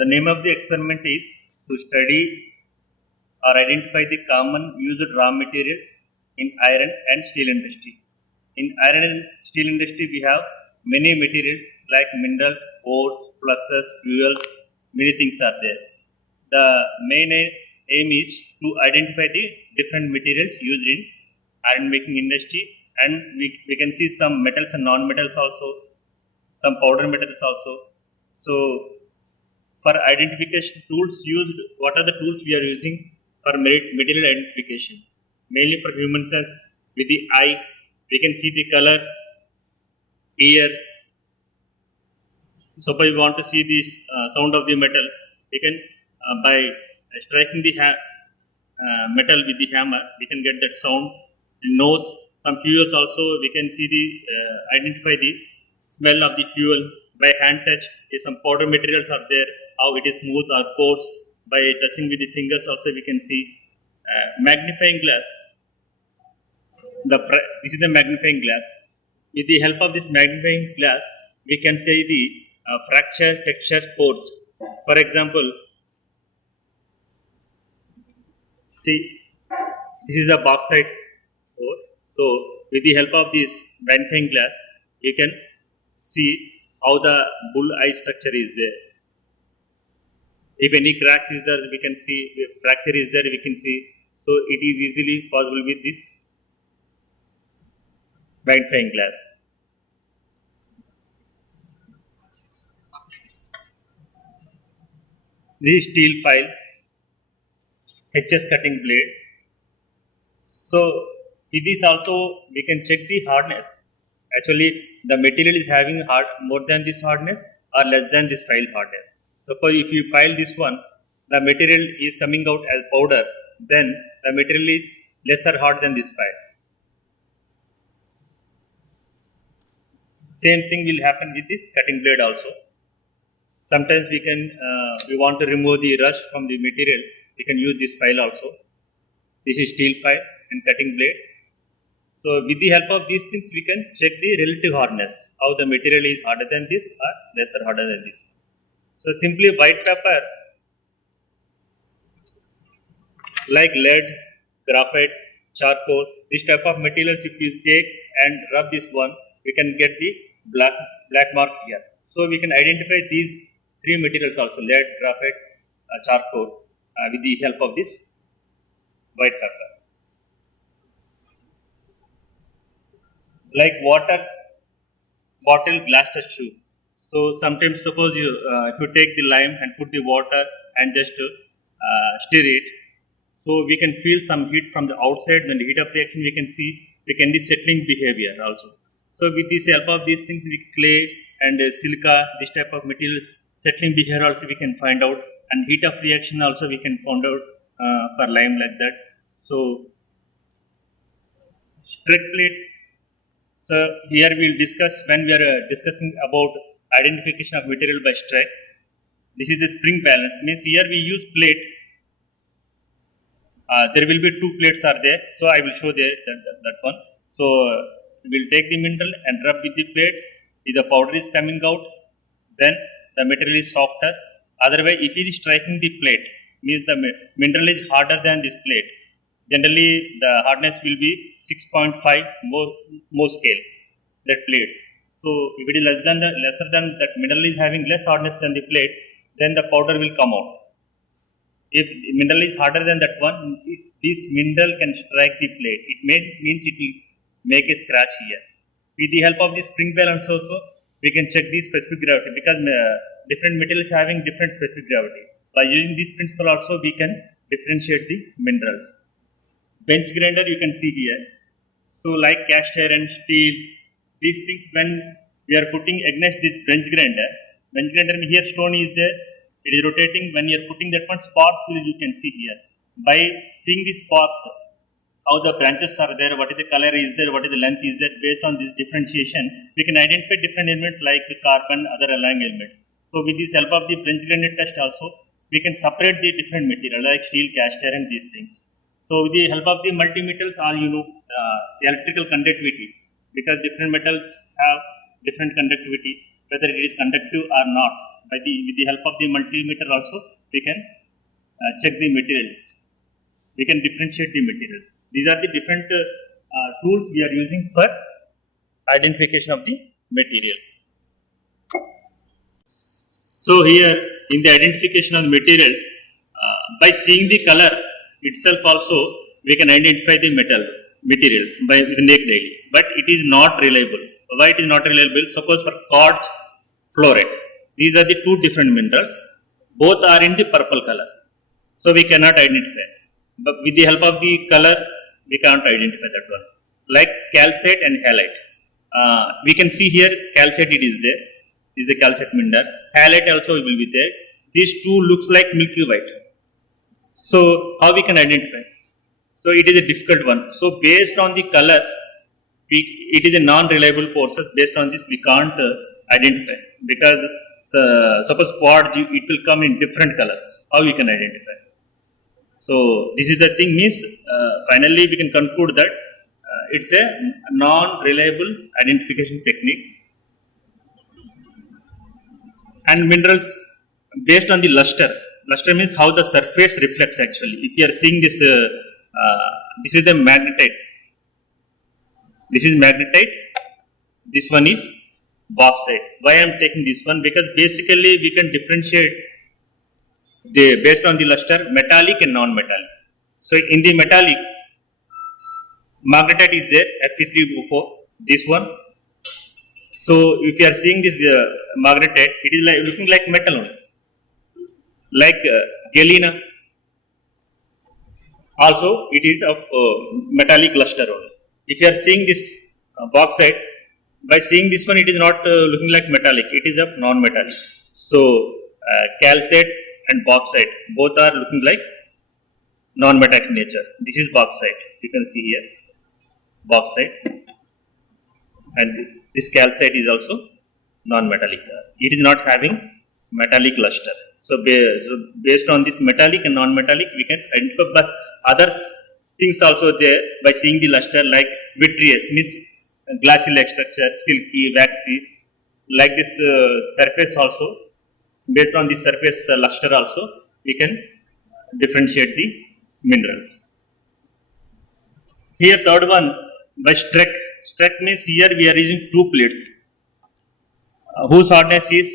The name of the experiment is to study or identify the common used raw materials in iron and steel industry. In iron and steel industry, we have many materials like minerals, ores, fluxes, fuels, many things are there. The main aim is to identify the different materials used in iron making industry, and we can see some metals and non-metals also, some powder metals also. So for identification tools used, what are the tools we are using for material identification? Mainly for human sense, with the eye, we can see the color, ear. Suppose we want to see the sound of the metal, we can by striking the metal with the hammer, we can get that sound. The nose, some fuels also, we can see the identify the smell of the fuel by hand touch. If some powder materials are there, how it is smooth or coarse. By touching with the fingers also we can see. Magnifying glass. This is a magnifying glass. With the help of this magnifying glass, we can see the fracture texture codes. For example, see, this is the bauxite ore. So with the help of this magnifying glass, we can see how the bull eye structure is there. If any cracks is there, we can see. If fracture is there, we can see. So it is easily possible with this magnifying glass. This is steel file, HS cutting blade. So with this also we can check the hardness. Actually, the material is having more than this hardness or less than this file hardness. Suppose if you file this one, the material is coming out as powder, then the material is lesser hard than this file. Same thing will happen with this cutting blade also. Sometimes we want to remove the rust from the material, we can use this file also. This is steel file and cutting blade. So with the help of these things, we can check the relative hardness, how the material is harder than this or lesser harder than this. So simply white paper like lead, graphite, charcoal, this type of materials, if you take and rub this one, we can get the black mark here. So we can identify these three materials also, lead, graphite, charcoal, with the help of this white paper. Like water bottle glass test tube. So sometimes suppose you if you take the lime and put the water and just stir it, so we can feel some heat from the outside. When the heat of reaction we can see the settling behavior also. So with this help of these things, with clay and silica, this type of materials, settling behavior also we can find out, and heat of reaction also we can find out for lime like that. So strike plate. So here we will discuss when we are discussing about identification of material by strike. This is the spring balance. Means here we use plate. There will be two plates are there. So I will show there that one. So we will take the mineral and rub with the plate. If the powder is coming out, then the material is softer. Otherwise, if it is striking the plate, means the mineral is harder than this plate. Generally, the hardness will be 6.5 more scale that plates. So if it is lesser than that mineral is having less hardness than the plate, then the powder will come out. If mineral is harder than that one, this mineral can strike the plate. It means it will make a scratch here. With the help of the spring balance also, we can check the specific gravity, because different materials having different specific gravity. By using this principle also, we can differentiate the minerals. Bench grinder you can see here. So like cast iron, steel, these things when we are putting against this bench grinder here stone is there, it is rotating. When you are putting that one, sparks you can see here. By seeing the sparks, how the branches are there, what is the color is there, what is the length is there, based on this differentiation, we can identify different elements like carbon, other alloying elements. So with this help of the bench grinder test also, we can separate the different material like steel, cast iron, these things. So with the help of the multimetals, all the electrical conductivity, because different metals have different conductivity, whether it is conductive or not. with the help of the multimeter also we can check the materials. We can differentiate the materials. These are the different tools we are using for identification of the material. So here in the identification of the materials, by seeing the color itself also we can identify the materials by with naked eye, but it is not reliable. Why it is not reliable? Suppose for quartz, fluorite, these are the two different minerals, both are in the purple color, so we cannot identify. But with the help of the color, we can't identify that one. Like calcite and halite, we can see here calcite it is there. This is the calcite mineral. Halite also will be there. These two looks like milky white. So how we can identify? So it is a difficult one. So based on the color, it is a non-reliable process. Based on this, we can't identify, because suppose quartz it will come in different colors. How we can identify? So this is the thing. Means finally we can conclude that it's a non-reliable identification technique. And minerals based on the luster. Luster means how the surface reflects actually. If you are seeing this, this is the magnetite. This is magnetite. This one is bauxite. Why I am taking this one? Because basically we can differentiate based on the luster, metallic and non-metallic. So in the metallic, magnetite is there, Fe3O4. This one. So if you are seeing this magnetite, it is like looking like metal only. Like galena, also it is of metallic luster only. If you are seeing this bauxite, by seeing this one, it is not looking like metallic, it is of non-metallic. So calcite and bauxite both are looking like non-metallic nature. This is bauxite, you can see here bauxite, and this calcite is also non-metallic. It is not having metallic luster. So based on this metallic and non-metallic, we can identify. But other things also there by seeing the luster, like vitreous, means glassy-like structure, silky, waxy. Like this surface also, based on this surface luster also, we can differentiate the minerals. Here third one by Streck. Streck means here we are using two plates whose hardness is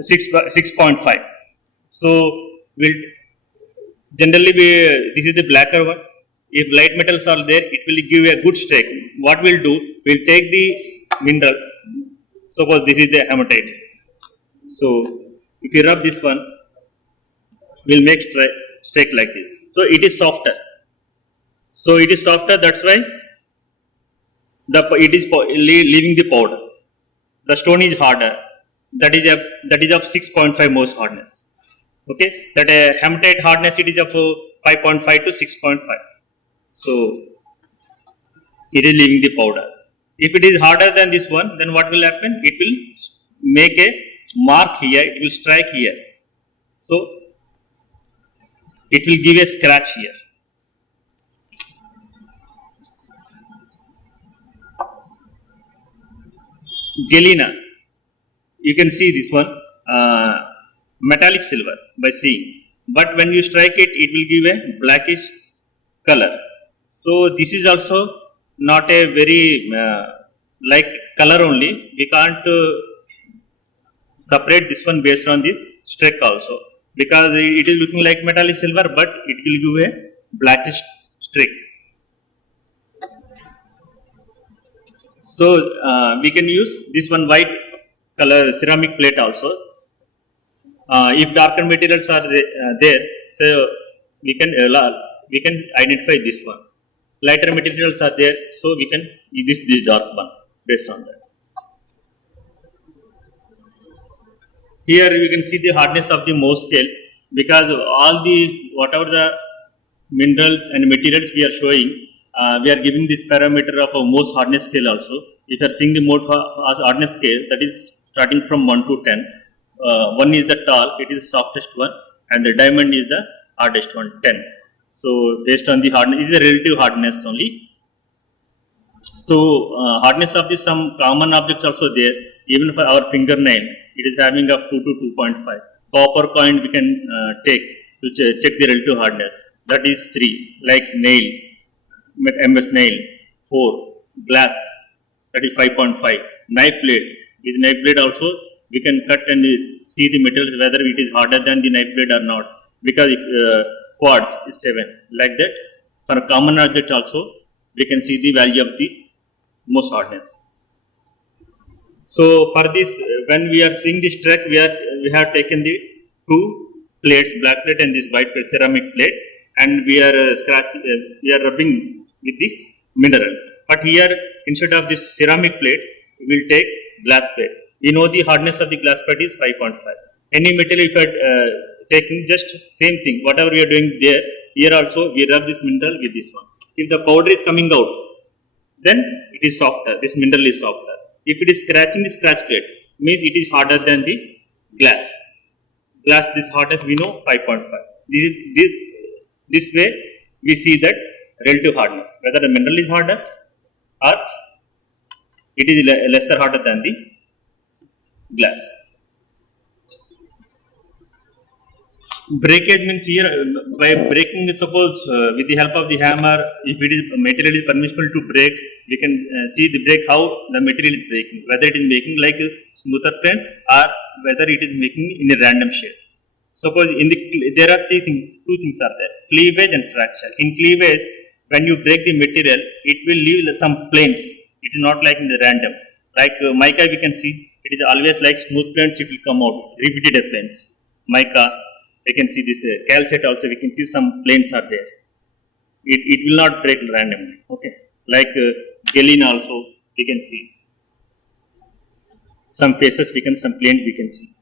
6.5. So generally this is the blacker one. If light metals are there, it will give a good streak. What we'll do, we'll take the mineral. Suppose this is the hematite. So if you rub this one, we'll make streak like this. So it is softer. So it is softer. That's why it is leaving the powder. The stone is harder. That is of 6.5 Mohs hardness. Okay, that hematite hardness it is of 5.5 to 6.5. So it is leaving the powder. If it is harder than this one, then what will happen? It will make a mark here. It will strike here. So it will give a scratch here. Galena. You can see this one, metallic silver by seeing, but when you strike it, it will give a blackish color. So this is also not a very like color only. We can't separate this one based on this streak also, because it is looking like metallic silver, but it will give a blackish streak. So we can use this one white color ceramic plate also. If darker materials are there, so we can identify this one. Lighter materials are there, so we can use this dark one based on that. Here you can see the hardness of the Mohs scale, because all the whatever the minerals and materials we are showing, we are giving this parameter of a Mohs hardness scale also. If you are seeing the Mohs hardness scale, that is starting from 1 to 10. 1 is the tall, it is the softest one, and the diamond is the hardest one, 10. So based on the hardness, it is a relative hardness only. So hardness of some common objects also there. even for our fingernail, it is having up 2 to 2.5. Copper coin we can take to check the relative hardness. That is 3. Like nail, MS nail, 4. Glass, that is 5.5. Knife blade, with knife blade also we can cut and see the metal whether it is harder than the knife blade or not, because quartz is 7. Like that, for a common object also we can see the value of the most hardness. So for this, when we are seeing this track, we have taken the 2 plates, black plate and this white plate, ceramic plate, and we are we are rubbing with this mineral. But here, instead of this ceramic plate, we will take glass plate. We know the hardness of the glass plate is 5.5. Any metal, if you are taking just same thing, whatever we are doing there, here also we rub this mineral with this one. If the powder is coming out, then it is softer. This mineral is softer. If it is scratching the scratch plate, means it is harder than the glass. Glass, this hardness we know 5.5. This way we see that relative hardness, whether the mineral is harder or it is lesser harder than the glass. Breakage means here, by breaking, suppose with the help of the hammer, if it is material is permissible to break, we can see the break how the material is breaking, whether it is making like a smoother plane or whether it is making in a random shape. Suppose there are two things are there: cleavage and fracture. In cleavage, when you break the material, it will leave some planes. It is not like in the random. Like mica, we can see it is always like smooth planes. It will come out repeated planes. Mica, we can see this calcite also. We can see some planes are there. It will not break randomly. Okay, like galena also we can see some faces. Some planes we can see.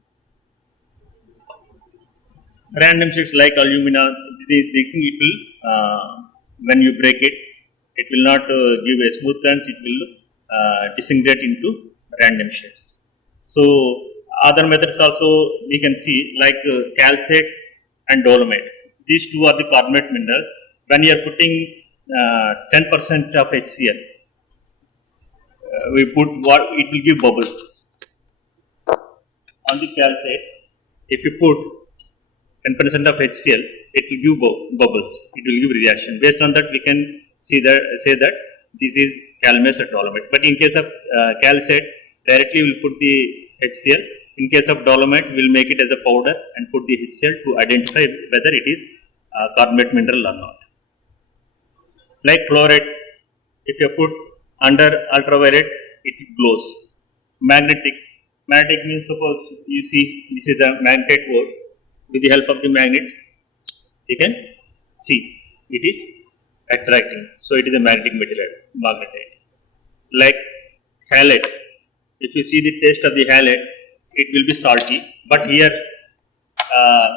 Random shapes like alumina, this thing it will, when you break it, it will not give a smooth plane, it will disintegrate into random shapes. So, other methods also we can see like calcite and dolomite. These two are the carbonate minerals. When you are putting 10% of HCl, we put what it will give bubbles. On the calcite, if you put 10% of HCl, it will give bubbles. It will give reaction. Based on that, we can say that this is calcareous or dolomite. But in case of calcite, directly we will put the HCl. In case of dolomite, we will make it as a powder and put the HCl to identify whether it is carbonate mineral or not. Like fluoride, if you put under ultraviolet, it glows. Magnetic means, suppose you see this is the magnet ore. With the help of the magnet, you can see it is attracting. So it is a magnetic magnetite. Like halide, if you see the taste of the halide, it will be salty. But here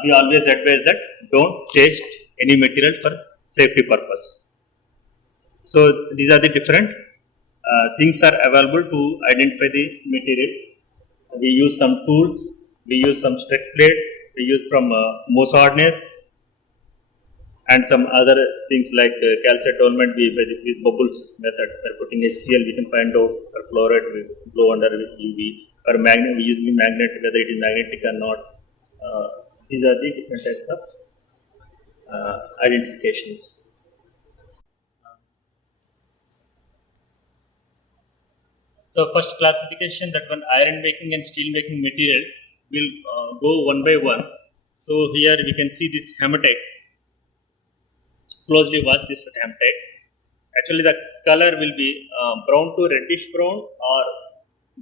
we always advise that don't taste any material for safety purpose. So these are the different things are available to identify the materials. We use some tools. We use some stretch plate. We use from Mohs hardness and some other things like calcite dolomite with bubbles method. For putting HCl, we can find out for fluoride, we blow under with UV. For magnet, we use the magnet, whether it is magnetic or not. These are the different types of identifications. So first classification, that one iron making and steel making material will go one by one. So here we can see this hematite. Closely watch this hematite. Actually the color will be brown to reddish brown or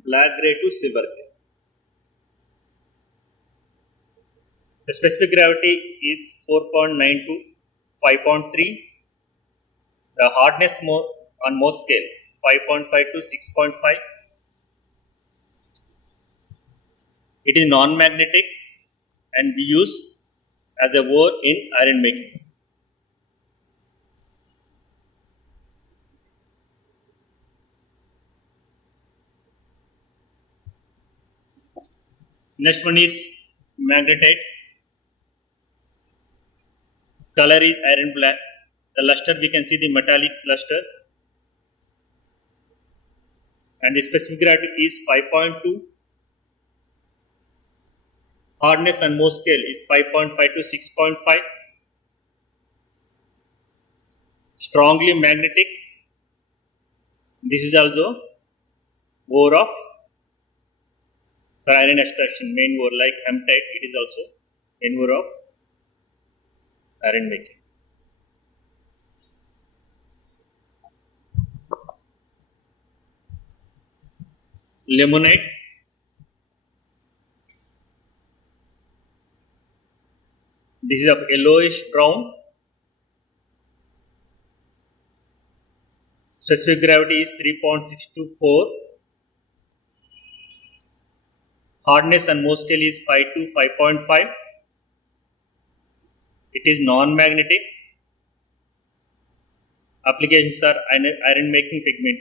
black grey to silver grey. The specific gravity is 4.9 to 5.3. The hardness on Mohs scale 5.5 to 6.5. It is non-magnetic and we use as a ore in iron making. Next one is magnetite. Color is iron black. The luster, we can see the metallic luster. And the specific gravity is 5.2 Hardness on Mohs scale is 5.5 to 6.5. Strongly magnetic. This is also ore of for iron extraction, main ore like hematite. It is also main ore of iron making. Limonite. This is of yellowish brown. Specific gravity is 3.624. Hardness on Mohs scale is 5 to 5.5. It is non-magnetic. Applications are iron making pigment.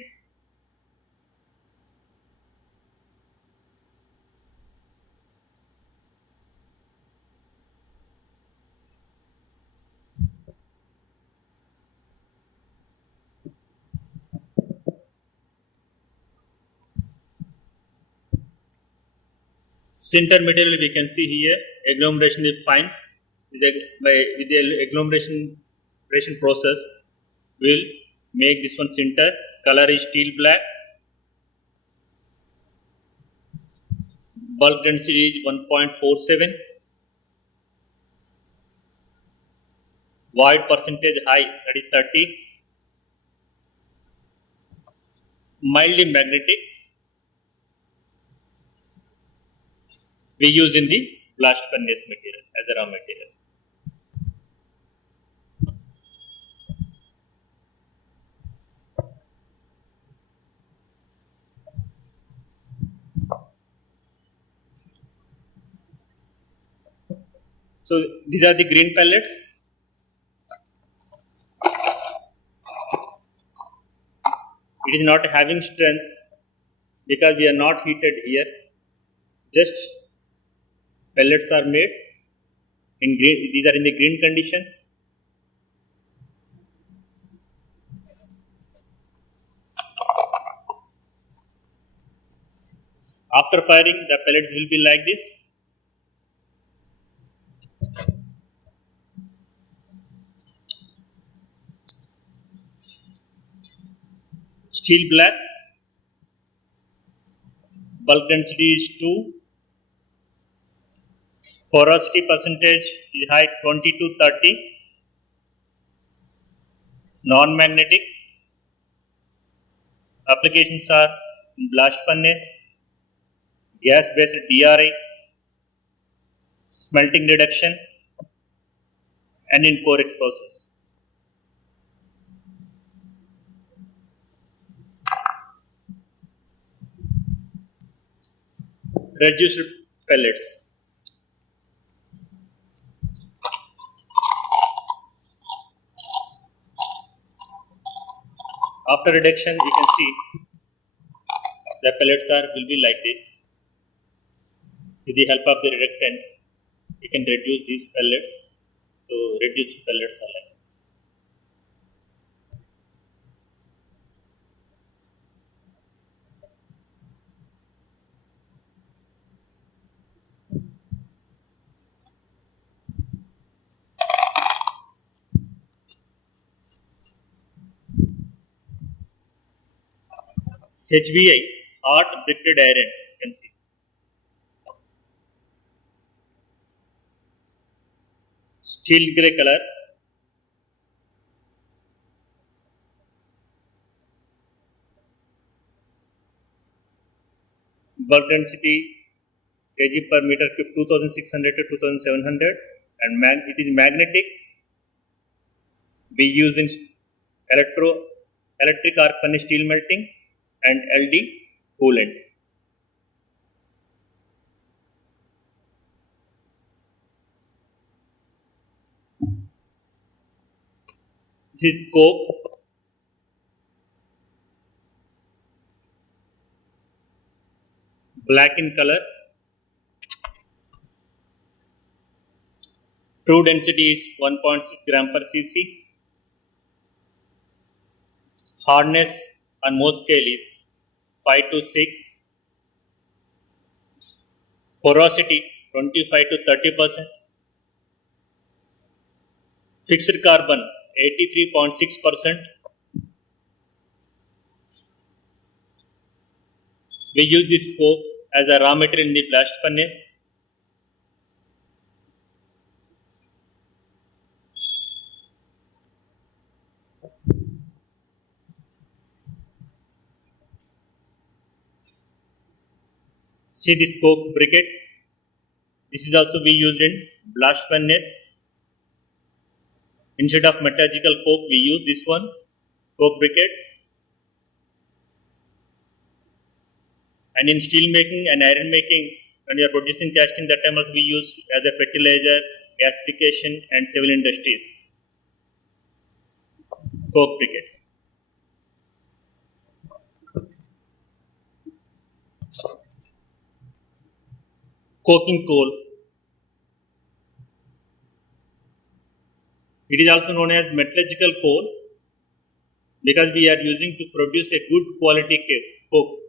Sinter material we can see here agglomeration is fines. With the agglomeration process we will make this one sinter. Color is steel black. Bulk density is 1.47. Void percentage high, that is 30. Mildly magnetic. We use in the blast furnace material as a raw material. So these are the green pellets. It is not having strength because we are not heated here. Just pellets are made in green. These are in the green condition. After firing, the pellets will be like this. Steel black. Bulk density is 2. Porosity percentage is high, 20 to 30. Non-magnetic. Applications are in blast furnace, gas-based DRI, smelting reduction, and in Corex process. Reduced pellets. After reduction, you can see the pellets will be like this. With the help of the reductant, you can reduce these pellets. So reduced pellets are like this. HBI, hot briquetted iron, you can see. Steel grey color. Bulk density kg per meter cube 2600 to 2700, and it is magnetic. We use in electric arc furnace steel melting and LD coolant. This is coke. Black in color. True density is 1.6 gram per cc. Hardness on Mohs scale is 5 to 6. Porosity 25 to 30%. Fixed carbon 83.6%. We use this coke as a raw material in the blast furnace. See this coke briquette. This is also we used in blast furnace. Instead of metallurgical coke, we use this one, coke briquettes. And in steel making and iron making, when we are producing casting, that time also we use as a fertilizer, gasification, and civil industries. Coke briquettes. Coking coal. It is also known as metallurgical coal because we are using to produce a good quality coke.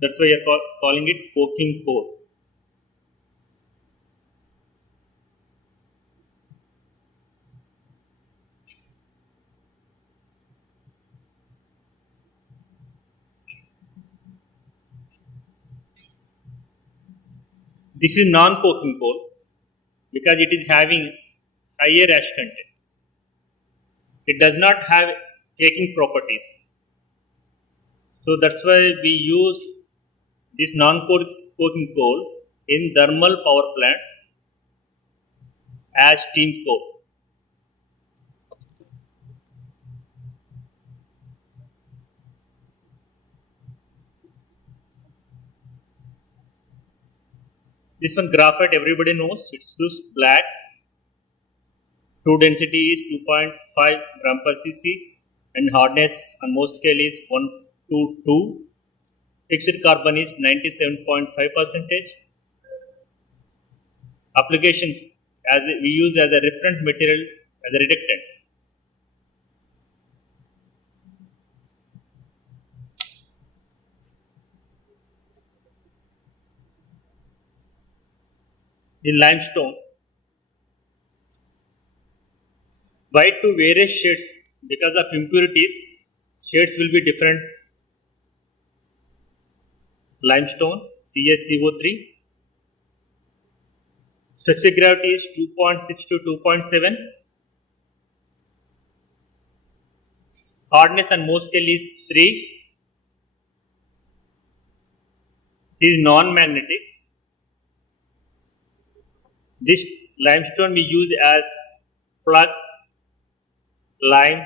That's why we are calling it coking coal. This is non-coking coal because it is having higher ash content. It does not have caking properties. So that's why we use this non-coking coal in thermal power plants as steam coal. This one graphite everybody knows, it's loose black. True density is 2.5 gram per cc and hardness on most scale is 1 to 2. Fixed carbon is 97.5%. Applications as we use as a reference material as a reductant. In limestone, white to various shades because of impurities, shades will be different. Limestone CaCO3, specific gravity is 2.6 to 2.7. Hardness on Mohs scale is 3. It is non-magnetic. This limestone we use as flux, lime,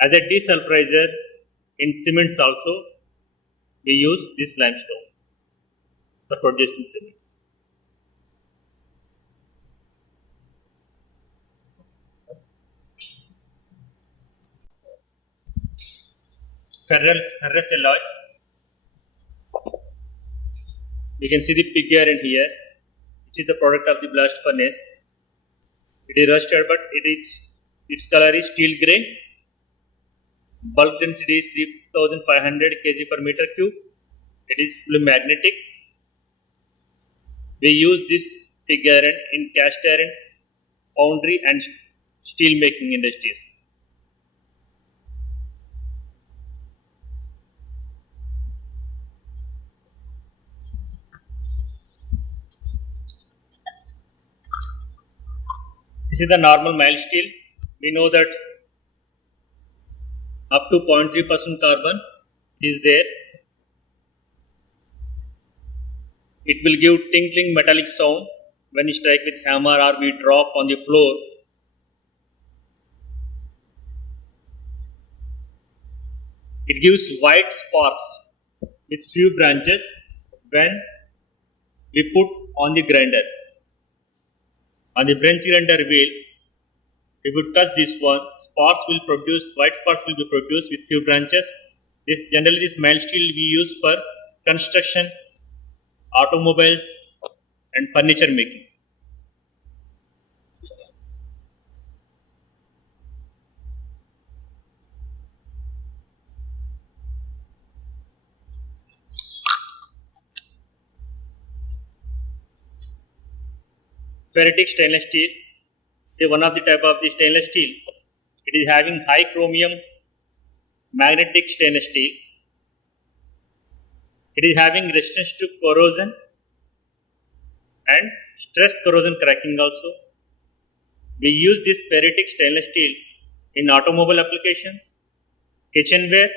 as a desulfurizer in cements also. We use this limestone for producing cements. Ferrous alloys. You can see the pig iron here, which is the product of the blast furnace. It is rusted, but its color is steel grey. Bulk density is 3500 kg per meter cube. It is fully magnetic. We use this pig iron in cast iron, foundry, and steel making industries. This is the normal mild steel. We know that up to 0.3% carbon is there. It will give tinkling metallic sound when you strike with hammer or we drop on the floor. It gives white sparks with few branches when we put on the grinder. On the bench grinder wheel, if you touch this one, white sparks will be produced with few branches. Generally this mild steel we use for construction, automobiles and furniture making. ferritic stainless steel is one of the type of the stainless steel. It is having high chromium magnetic stainless steel. It is having resistance to corrosion and stress corrosion cracking also. We use this ferritic stainless steel in automobile applications, kitchenware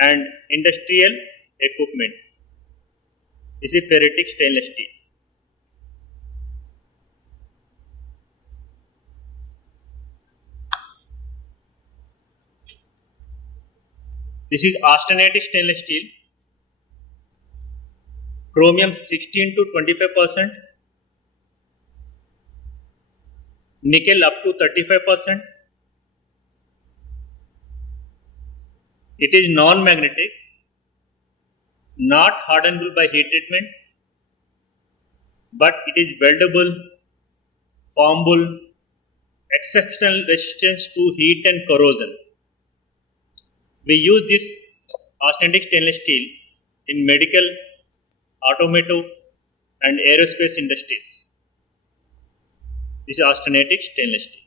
and industrial equipment. This is ferritic stainless steel. This is austenitic stainless steel, chromium 16 to 25%, nickel up to 35%. It is non-magnetic, not hardenable by heat treatment, but it is weldable, formable, exceptional resistance to heat and corrosion. We use this austenitic stainless steel in medical, automotive and aerospace industries. This is austenitic stainless steel.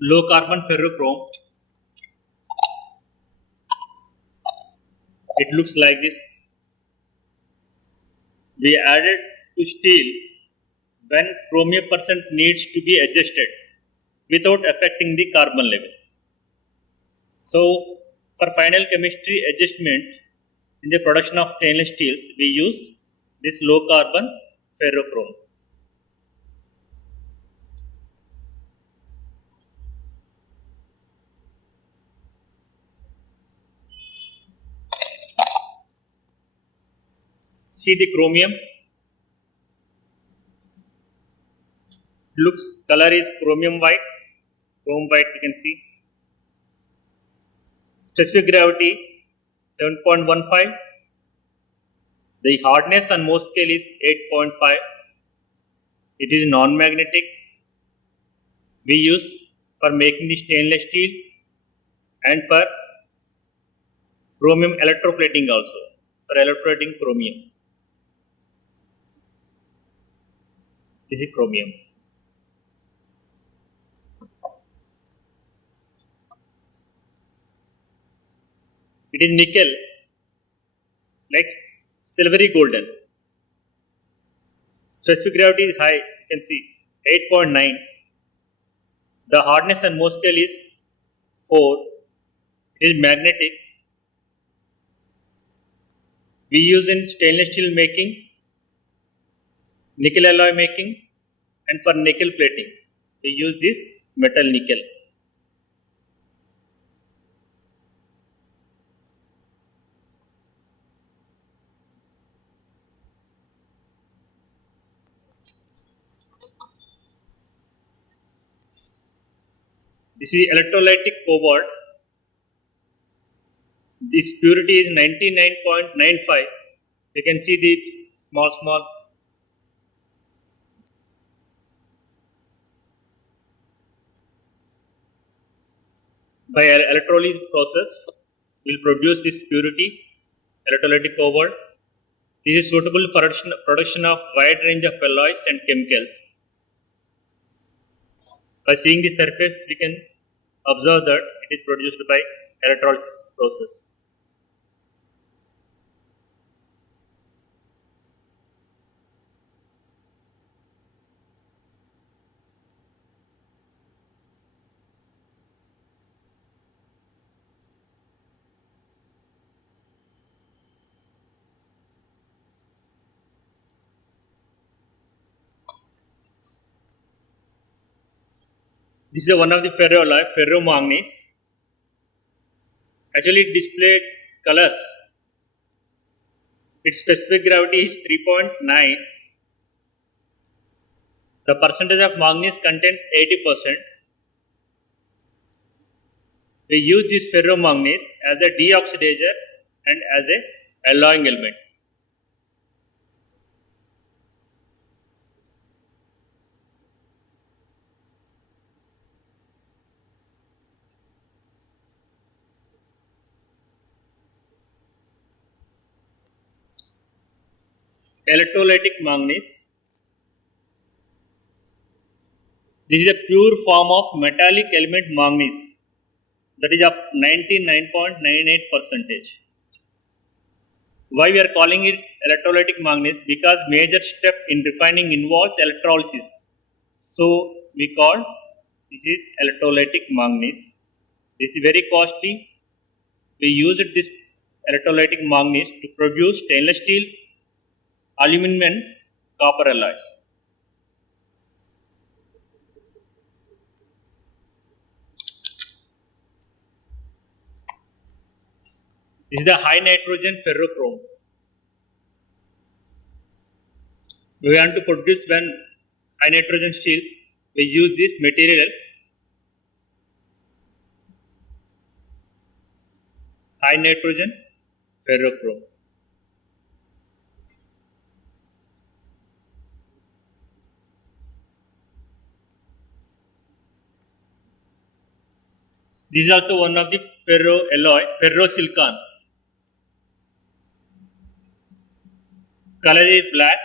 Low carbon ferrochrome. It looks like this. We added to steel when chromium percent needs to be adjusted without affecting the carbon level. So, for final chemistry adjustment in the production of stainless steels, we use this low carbon ferrochrome. See the chromium. Looks color is chromium white. Chrome white you can see. Specific gravity 7.15. The hardness on Mohs scale is 8.5. It is non-magnetic. We use for making the stainless steel and for chromium electroplating also, for electroplating chromium. This is chromium. It is nickel, like silvery golden. Specific gravity is high, you can see 8.9. The hardness on Mohs scale is 4. It is magnetic. We use in stainless steel making, nickel alloy making, and for nickel plating. We use this metal nickel. This is electrolytic cobalt. This purity is 99.95. You can see the small. By electrolysis process, we will produce this purity, electrolytic cobalt. This is suitable for production of wide range of alloys and chemicals. By seeing the surface, we can observe that it is produced by electrolysis process. This is one of the ferroalloy, ferromanganese. Actually, it displayed colors. Its specific gravity is 3.9. The percentage of manganese contains 80%. We use this ferromanganese as a deoxidizer and as a alloying element. electrolytic manganese. This is a pure form of metallic element manganese, that is of 99.98%. Why we are calling it electrolytic manganese? Because major step in refining involves electrolysis. So we call this is electrolytic manganese. This is very costly. We used this electrolytic manganese to produce stainless steel, aluminum and copper alloys. This is the high nitrogen ferrochrome. We want to produce when high nitrogen steels, we use this material, high nitrogen ferrochrome. This is also one of the ferro alloy, ferrosilicon. Color is black.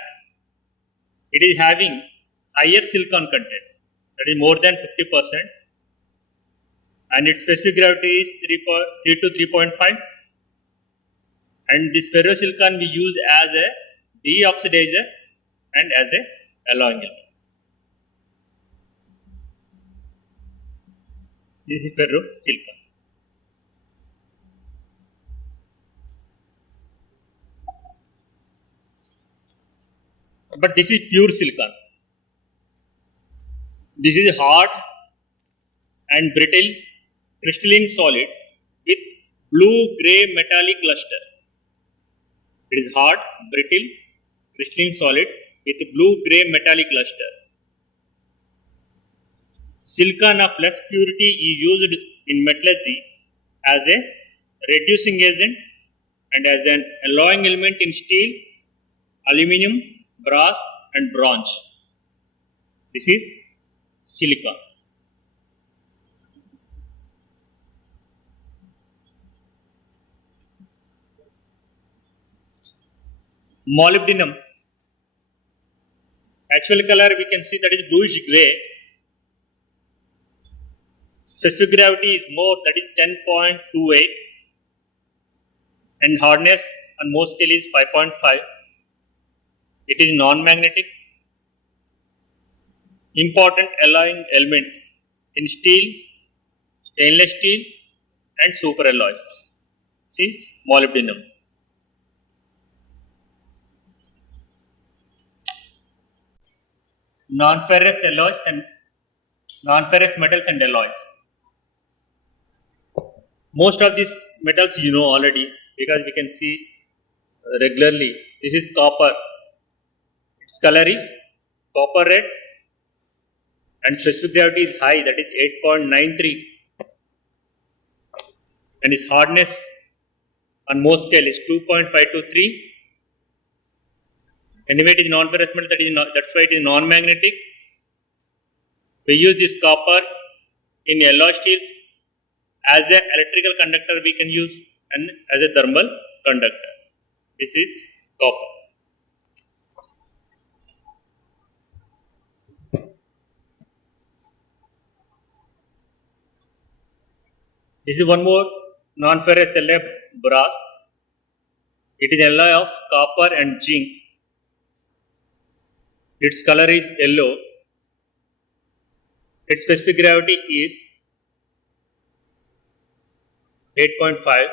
It is having higher silicon content, that is more than 50%, and its specific gravity is 3 to 3.5. And this ferrosilicon we use as a deoxidizer and as a alloying element. This is ferrosilicon. But this is pure silicon. This is hard and brittle crystalline solid with blue-gray metallic luster. It is hard, brittle, crystalline solid with blue-gray metallic luster. Silicon of less purity is used in metallurgy as a reducing agent and as an alloying element in steel, aluminum, brass and bronze. This is silicon. Molybdenum. Actual color we can see that is bluish grey. Specific gravity is more, that is 10.28, and hardness on Mohs scale is 5.5. It is non-magnetic. Important alloying element in steel, stainless steel and superalloys. This is molybdenum. Non-ferrous alloys and non-ferrous metals and alloys. Most of these metals you know already, because we can see regularly. This is copper. Its color is copper red and specific gravity is high, that is 8.93, and its hardness on Mohs scale is 2.523. Anyway, it is non-ferrous metal, that's why it is non-magnetic. We use this copper in alloy steels as an electrical conductor we can use, and as a thermal conductor. This is copper. This is one more non-ferrous alloy, brass. It is alloy of copper and zinc. Its color is yellow. Its specific gravity is 8.5.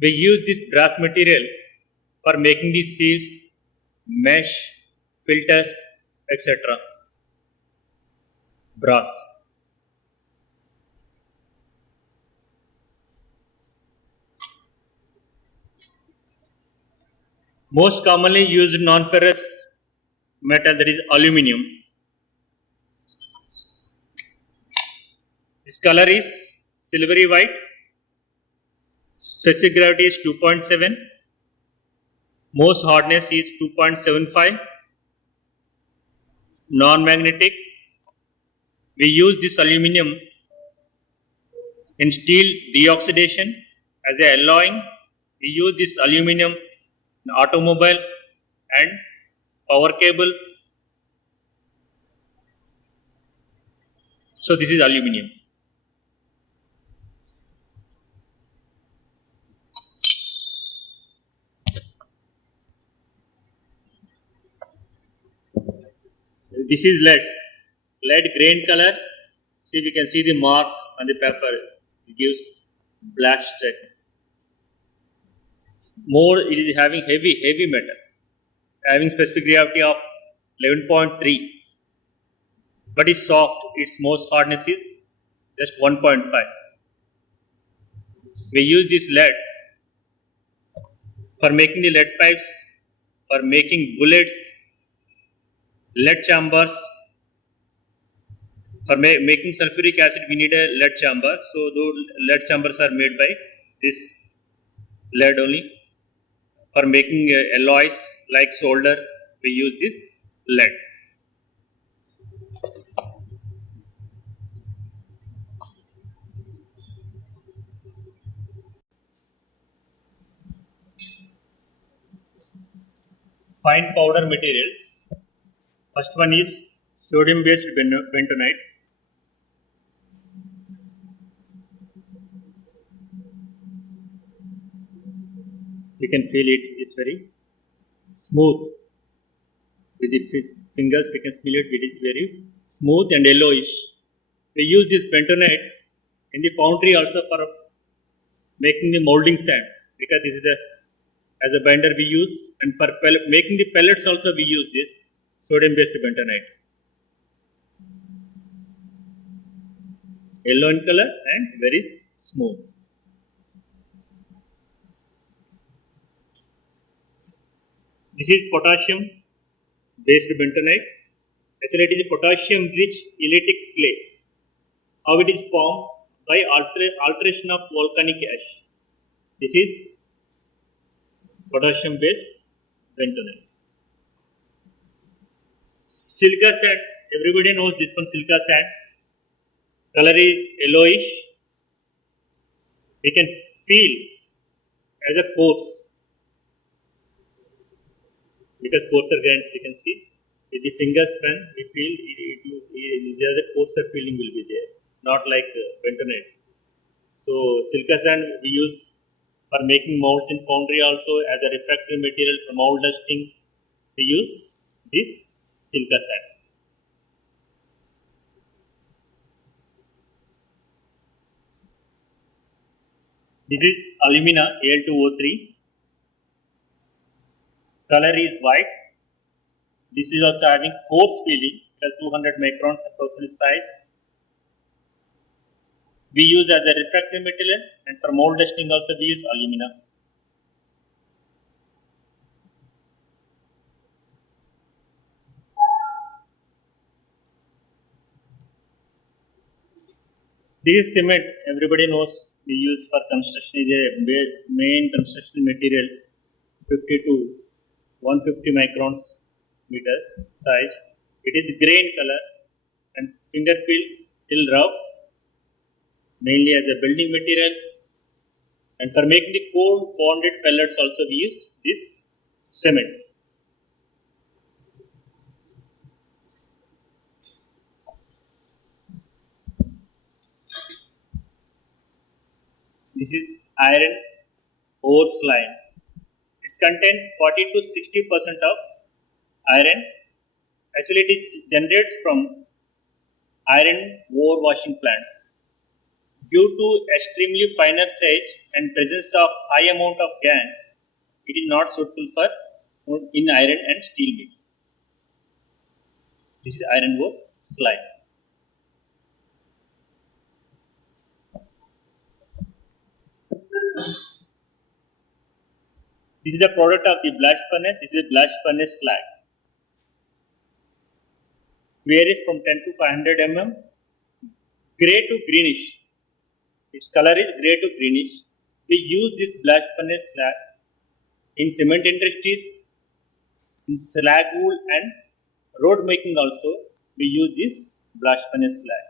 We use this brass material for making the sieves, mesh, filters, etc. Brass. Most commonly used non-ferrous metal, that is aluminum. Its color is silvery white. Specific gravity is 2.7. Mohs hardness is 2.75. Non-magnetic. We use this aluminum in steel deoxidation as a alloying. We use this aluminum in automobile and power cable. So this is aluminum. This is lead. Lead grain color. See, we can see the mark on the paper. It gives black streak. More, it is having heavy metal, having specific gravity of 11.3, but is soft. Its most hardness is just 1.5. We use this lead for making the lead pipes, for making bullets, lead chambers. For making sulfuric acid, we need a lead chamber. So those lead chambers are made by this lead only. For making alloys like solder, we use this lead. Fine powder materials. First one is sodium based bentonite. You can feel it is very smooth. With the fingers, we can feel it. It is very smooth and yellowish. We use this bentonite in the foundry also for making the molding sand, because this is the as a binder we use, and for making the pellets also we use this sodium based bentonite. Yellow in color and very smooth. This is potassium based bentonite. Actually, it is a potassium rich electric clay. How it is formed? By alteration of volcanic ash. This is potassium based bentonite. Silica sand. Everybody knows this one, silica sand. Color is yellowish. We can feel as a coarse, because coarser grains we can see. With the fingers pen, we feel there is a coarser feeling will be there, not like bentonite. So silica sand we use for making molds in foundry also as a refractory material for mold dusting. We use this silica sand. This is alumina Al2O3. Color is white. This is also having coarse feeling, plus 200 microns approximate size. We use as a refractory material, and for mold dusting also we use alumina. This is cement. Everybody knows we use for construction, is a main construction material, 50 to 150 microns meter size. It is grain color and finger feel till rough, mainly as a building material. And for making the cold bonded pellets also we use this cement. This is iron ore slime. It's contain 40 to 60% of iron. Actually, it generates from iron ore washing plants. Due to extremely finer size and presence of high amount of gangue, it is not suitable for in iron and steel making. This is iron ore slime. This is the product of the blast furnace. This is blast furnace slag. Varies from 10 to 500 mm. Grey to greenish. Its color is grey to greenish. We use this blast furnace slag in cement industries, in slag wool and road making also. We use this blast furnace slag.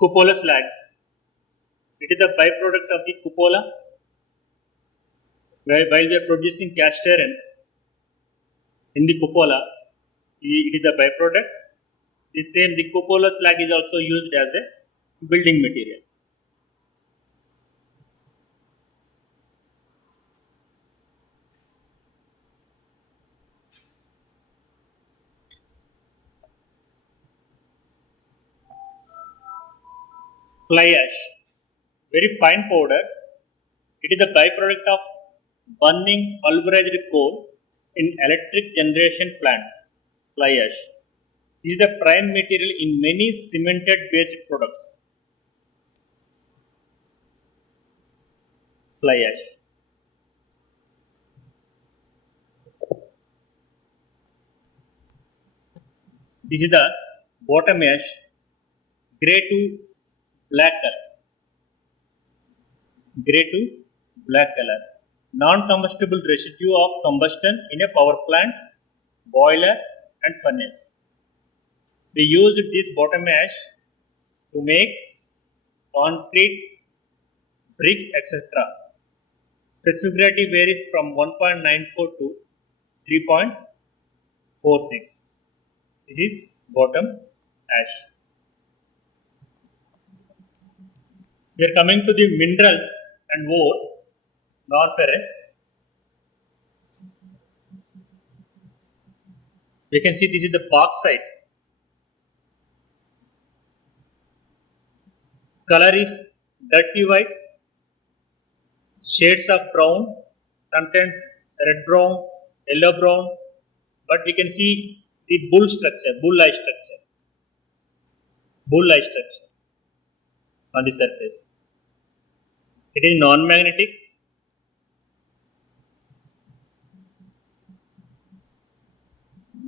Cupola slag. It is the byproduct of the cupola. While we are producing cast iron in the cupola, it is the byproduct. The cupola slag is also used as a building material. Fly ash, very fine powder. It is the byproduct of burning pulverized coal in electric generation plants. Fly ash is the prime material in many cemented based products. Fly ash. This is the bottom ash, grey to black color. Grey to black color. Non-combustible residue of combustion in a power plant, boiler and furnace. We used this bottom ash to make concrete, bricks, etc. Specific gravity varies from 1.94 to 3.46. This is bottom ash. We are coming to the minerals and ores, non-ferrous. We can see this is the bauxite. Color is dirty white, shades of brown, sometimes red brown, yellow brown, but we can see the bull-eye structure on the surface. It is non-magnetic.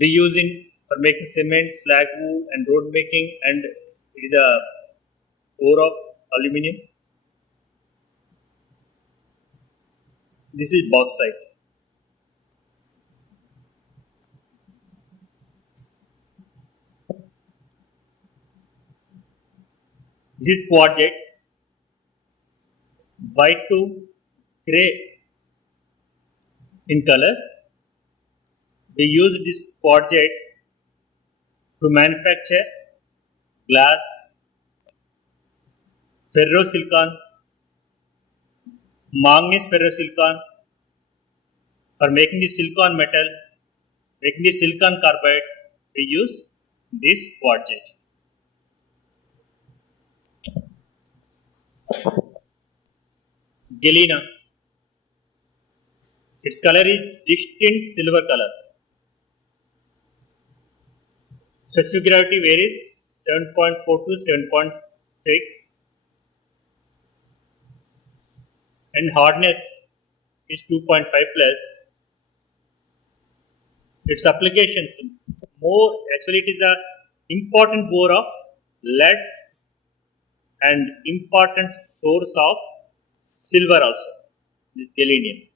We use it for making cement, slag wood and road making, and it is the ore of aluminium. This is bauxite. This is quartzite, white to grey in color. We use this quartzite to manufacture glass, ferrosilicon, manganese ferrosilicon. For making the silicon metal, making the silicon carbide, we use this quartzite. Galena. Its color is distinct silver color. Specific gravity varies 7.4 to 7.6 and hardness is 2.5 plus. Its applications it is the important ore of lead and important source of silver also, this galenium.